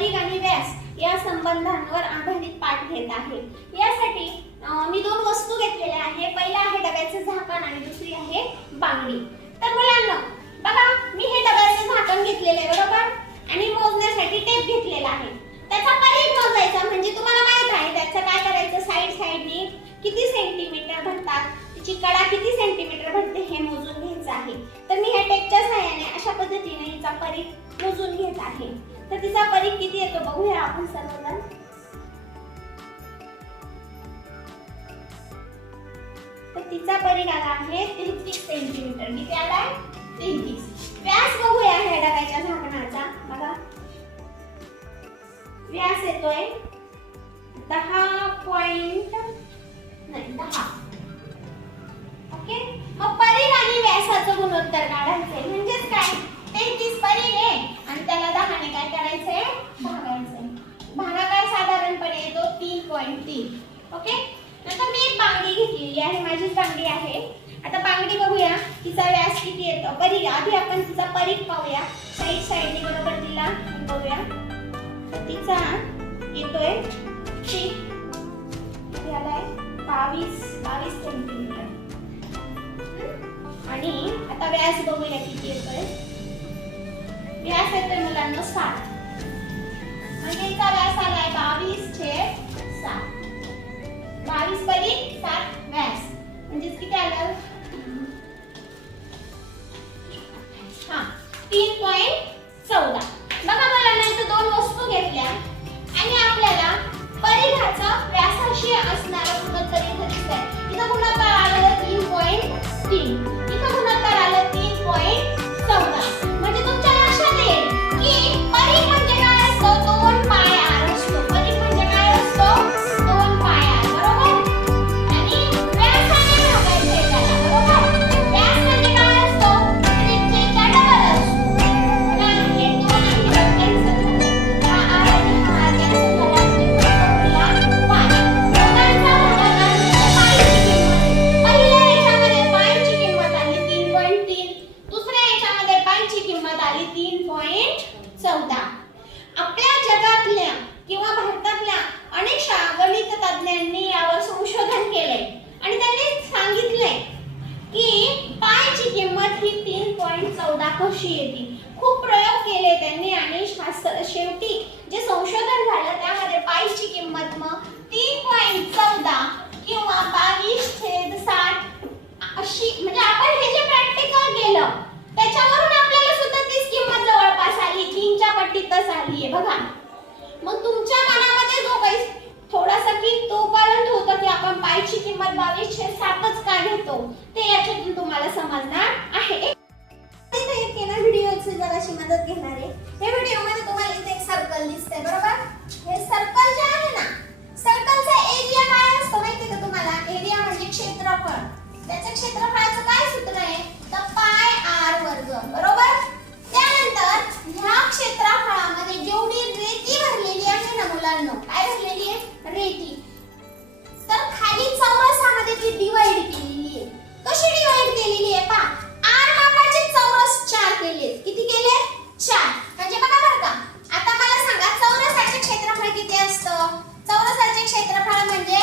व्यास या संबंधांवर आधारित पाठ घेत आहे. यासाठी मी दोन वस्तू घेतलेल्या आहे. पहिला आहे डब्याचं झाकण आणि दुसरी आहे बांगडी. तर मुलांना बघा मी हे डब्याचं झाकण घेतलेलं आहे बरोबर? आणि मोजण्यासाठी टेप घेतलेला आहे. त्याचा परिघ मोजायचा म्हणजे तुम्हाला माहीत आहे त्याचं काय करायचं? साईड साईडने किती सेंटीमीटर भरतात? त्याची कडा किती सेंटीमीटर भरते हे मोजून घ्यायचं आहे. तर मी ह्या टेपच्या सहाय्याने अशा पद्धतीने हिचा परिघ मोजून घेत आहे. तर तिचा परिघ किती येतो बघूया आपण सर्वजण तर तिचा परिघ आला आहे तेहतीस सेंटीमीटर किती आलाय? तेहतीस. व्यास बघूया ह्या डगायच्या झाकणाचा. बघा. व्यास येतोय. दहा पॉइंट तीन पॉइंट तीन ओके नंतर मी एक बांगडी घेतलेली आहे माझी बांगडी आहे. आता बांगडी बघूया तिचा व्यास किती येतो परिघ आधी आपण तिचा परीक पाहूया. साईड साईडने बरोबर तिला बघूया. तिचा येतोय. आलाय बावीस बावीस सेंटीमीटर आणि आता व्यास बघूया किती येतोय. व्यास येतोय मुलांना सात म्हणजे इथं व्यास आलाय बावीस छेद सात बावीस परी सात व्यास म्हणजेच किती आलं? हा तीन पॉईंट चौदा. बघा मला नाही इथं दोन वस्तू घेतल्या. आणि आपल्याला परिघाचा व्यासाशी असणारा गुणोत्तर इथं आहे इथं गुणाकार आलेला तीन पॉईंट तीन. पॉईंट चौदा कशी येते? खूप प्रयोग केले त्यांनी आणि शेवटी जे संशोधन झालं त्यामध्ये पायची किंमत मग तीन पॉईंट चौदा किंवा बावीस छेद साठ अशी म्हणजे आपण हे जे प्रॅक्टिकल केलं त्याच्यावरून आपल्याला सुद्धा तीच किंमत जवळपास आली तीनच्या पट्टीतच आली आहे बघा. मग तुमच्या मनामध्ये जो काही थोडासा की तोपर्यंत होतं की आपण पायची किंमत बावीस छेद सातच का घेतो ते याच्यातून तुम्हाला समजणार. मदत घेणार आहे. हे व्हिडिओमध्ये तुम्हाला इथे एक सर्कल दिसतंय बरोबर? हे सर्कल जे आहे ना सर्कलचा एरिया काय असतो माहिती का तुम्हाला? एरिया म्हणजे क्षेत्रफळ. त्याच्या क्षेत्रफळाचं काय सूत्र आहे? तर पाय आर वर्ग बरोबर? त्यानंतर ह्या क्षेत्रफळामध्ये जेवढी रेती भरलेली आहे ना मुलांना काय भरलेली आहे? रेती तर खाली चौरसामध्ये ती डिवाइड केलेली आहे कशी डिवाइड केलेली आहे पहा आर मापाचे चौरस चार केले किती केले चार म्हणजे बघा बरं का आता मला सांगा चौरसाचे क्षेत्रफळ किती असतं चौरसाचे क्षेत्रफळ म्हणजे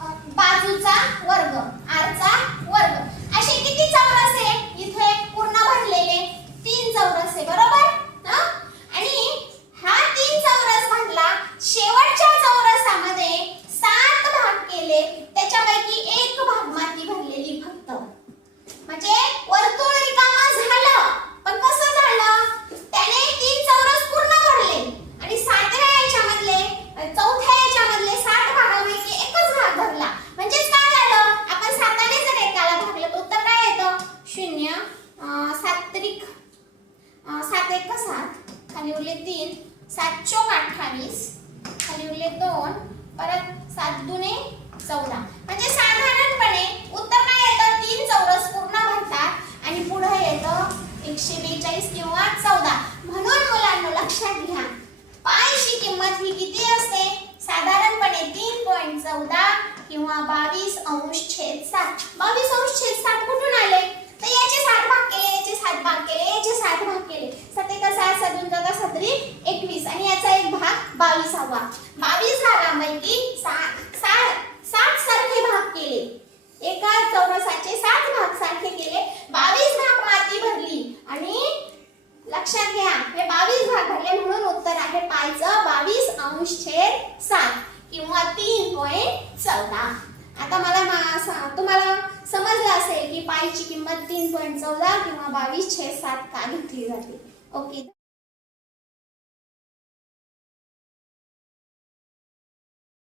अ, बाजूचा वर्ग आरचा वर्ग असे किती चौरस आहे इथे पूर्ण भरलेले तीन चौरस आहे बरोबर हं? आणि हा तीन चौरस म्हटला शेवटच्या चौरसामध्ये सात भाग केले त्याच्यापैकी एक भाग माती भरलेली फक्त म्हणजे वर्तुळ रिकामा झालं पण कसं झालं त्याने तीन चौरस पूर्ण भरले आणि सातव्या याच्यामधले अ, चौथ्या याच्यामधले सात भागापैकी एकच भाग धरला म्हणजेच काय झालं आपण साताने जर एकाला भागलं तर उत्तर काय येतं शून्य अ, सात त्रिक अ, सात सात खाली उरले तीन सात चोक अठ्ठावीस खाली उरले दोन परत सात दुने चौदा. म्हणजे साधारणपणे उत्तर काय येतं तीन चौरस पूर्ण भरतात आणि पुढे येतं एकशे बेचाळीस किंवा चौदा. म्हणून मुलांना लक्षात घ्या पायची किंमत ही किती असते? साधारणपणे तीन पॉईंट चौदा किंवा बावीस अंश छेद सात. बावीस अंश छेद सात कुठे अधिक एकवीस. आणि याचा एक भाग बावीसावा. बावीस भागांपैकी साठ साठ सारखे भाग केले. एका चौरसाचे सात भाग सारखे केले. बावीस भाग माती भरली. आणि लक्षात घ्या हे बावीस भाग भरले म्हणून उत्तर आहे पायच बावीस अंश छेद सात किंवा तीन पॉईंट चौदा. आता मला तुम्हाला समजलं असेल की पायची किंमत तीन पॉईंट चौदा किंवा बावीस छेद सात का घेतली जाते. ओके.